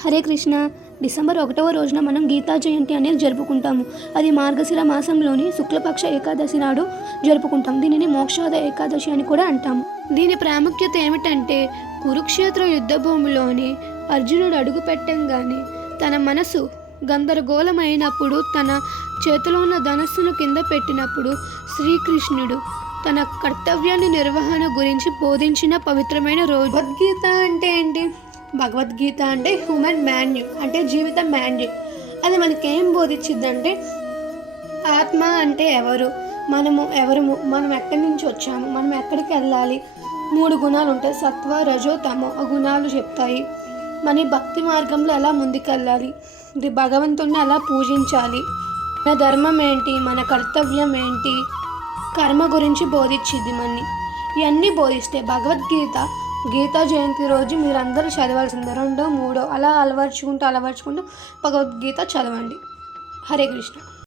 Hare Krishna. December 1వ రోజున మనం గీతా జయంతి అనేది జరుపుకుంటాము. అది మార్గశిర మాసంలోని శుక్లపక్ష ఏకాదశి నాడు జరుపుకుంటాం. దీనిని మోక్షద ఏకాదశి అని కూడా అంటాము. దీని ప్రాముఖ్యత ఏమిటంటే, కురుక్షేత్ర యుద్ధ భూమిలోని అర్జునుడు అడుగు పెట్టంగానే తన మనసు గందరగోళమైనప్పుడు, తన చేతిలో ఉన్న ధనస్సును కింద పెట్టినప్పుడు శ్రీకృష్ణుడు తన కర్తవ్యాన్ని నిర్వహణ గురించి బోధించిన పవిత్రమైన రోజు. భగవద్గీత అంటే ఏంటి? భగవద్గీత అంటే హ్యూమన్ మాన్యుల్, అంటే జీవిత మాన్యుల్. అది మనకేం బోధించిద్దంటే, ఆత్మ అంటే ఎవరు, మనం ఎక్కడి నుంచి వచ్చాము, మనం ఎక్కడికి వెళ్ళాలి, 3 గుణాలు ఉంటాయి, సత్వ రజో తమో. ఆ గుణాలు చెప్తాయి. మన భక్తి మార్గంలో ఎలా ముందుకెళ్ళాలి, ఇది భగవంతుణ్ణి ఎలా పూజించాలి, మన ధర్మం ఏంటి, మన కర్తవ్యం ఏంటి, కర్మ గురించి బోధించిద్ది మనని. ఇవన్నీ బోధిస్తే భగవద్గీత గీతా జయంతి రోజు మీరందరూ చదవాల్సిందే. 2, 3 అలా అలవర్చుకుంటూ భగవద్గీత చదవండి. హరే కృష్ణ.